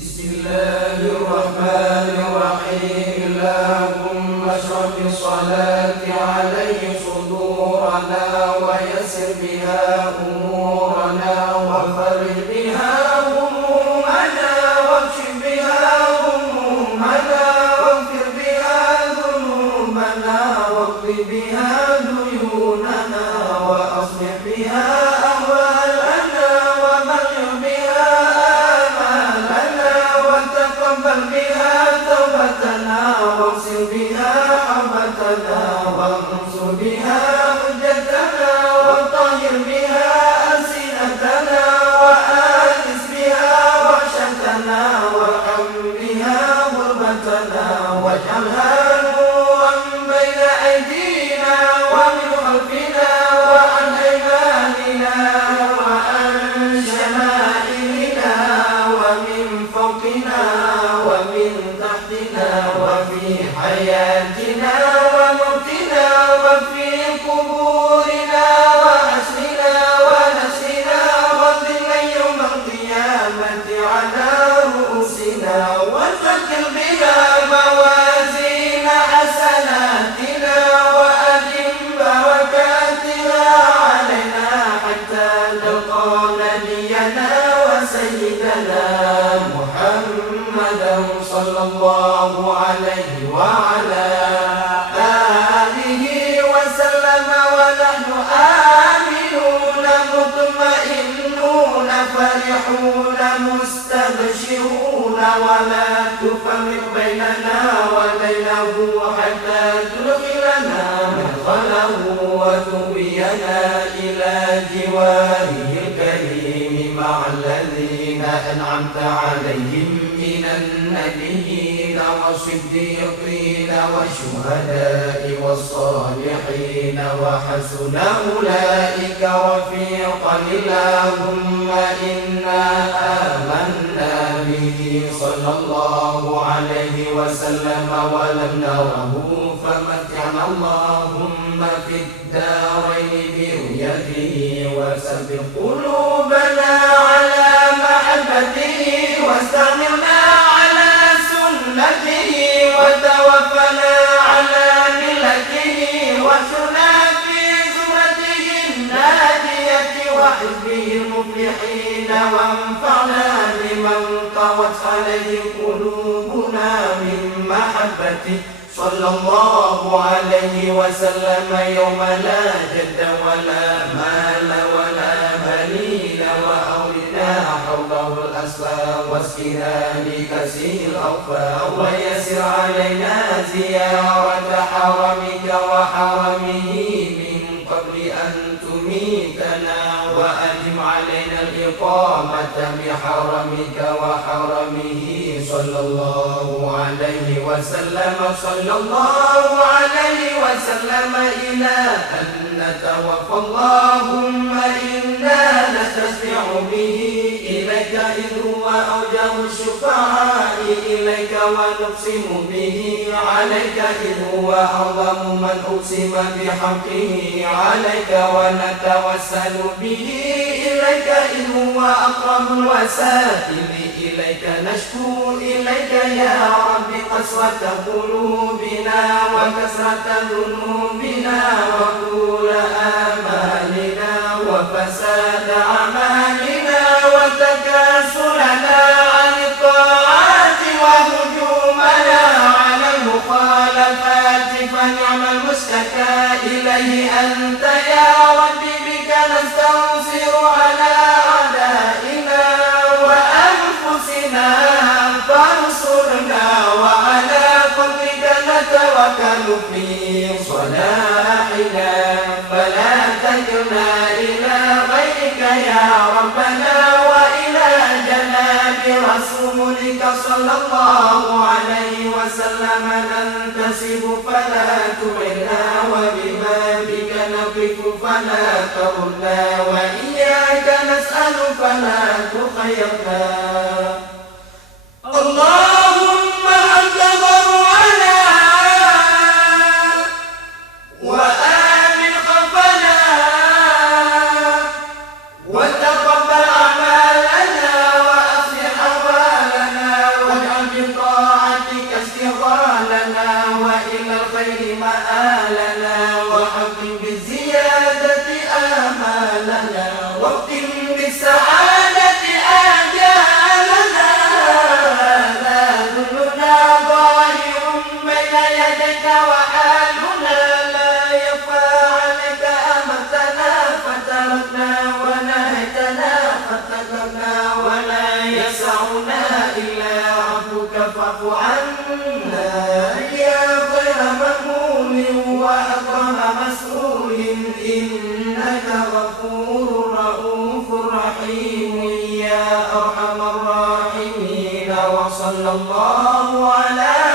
بسم الله الرحمن الرحيم. اللهم اشرح بالصلاة عليه صدورنا ويسر بها أمورنا وفرج بها همومنا واكشف بها همومنا واغفر بها ذنوبنا واقض بها ديوننا وأصلح بها أحوالنا وبلغ بها آمالنا وتقبل بها توبتنا واغسل بها حوبتنا وانصر بها حجتنا وطهر بها ألسنتنا وآنس بها وحشتنا وارحم بها غربتنا واجعلها نورا بين أيدينا ومن خلفنا وعن أيماننا وعن شمائلنا ومن فوقنا ومن تحتنا وفي حياتنا وموتنا وفي قبورنا وحشرنا ونسرنا وظلا يوم القيامة على رؤوسنا وثقل بها موازين حسناتنا وأدم بركاتها علينا حتى نلقى نبينا وسيدنا محمدا صلى الله عليه وعلى آله وسلم ونحن آمنون مطمئنون فرحون مستبشرون ولا تفرق بيننا وبينه حتى تدخلنا مدخله وتؤوينا إلى جواره الكريم مع الذين أنعمت عليهم من النبيين والصديقين والشهداء والصالحين وحسن أولئك رفيقا. اللهم إنا آمنا به صلى الله عليه وسلم ولم نره فمتعنا اللهم في الدارين برؤيته وثبت قلوبنا على محبته واستعملنا على سنته وتوفنا على ملته واحشرنا في زمرته الناجية وحزبه المفلحين وانفعنا بمن طوت عليه قلوبنا من محبته صلى الله عليه وسلم يوم لا جد ولا مال ولا بنين وأولنا حوله الأسفار واسقنا بكسيه الأغفار ويسر علينا زيارة حرمك وحرمه من قبل أن تميتنا وأدم علينا الإقامة بحرمك وحرمه صلى الله عليه وسلم صلى الله عليه وسلم إلى أن نتوفى. اللهم إنا نستشفع به إليك إذ هو أوجه الشفعاء إليك ونقسم به عليك إذ هو أعظم من أقسم بحقه عليك ونتوسل به إليك إذ هو أقرب الوسائل إليك نشكو إليك يا رب قسوة قلوبنا وكسرة ذنوبنا وطول آمالنا وفساد أعمالنا وتكاسلنا عن الطاعات وهجومنا على المخالفات فنعم المشتكى إليه أنت يا رب بك نستنصر على أعدائنا وأنفسنا فانصرنا وعلى قدرك نتوكل في صلاحنا فلا تكلنا إلى غيرك يا ربنا وإلى جناب رسولك صلى الله عليه وسلم ننتسب فلا تغنا وببابك نقف فلا ترنا وإياك نسأل فلا تخيرنا. اللهم أنت برعنا وآمن خفنا وتقبل أعمالنا وأصلح أحوالنا فاعف عنا يا خير مأمون وأكرم مسؤول إنك غفور رؤوف رحيم يا أرحم الراحمين. وصلى الله على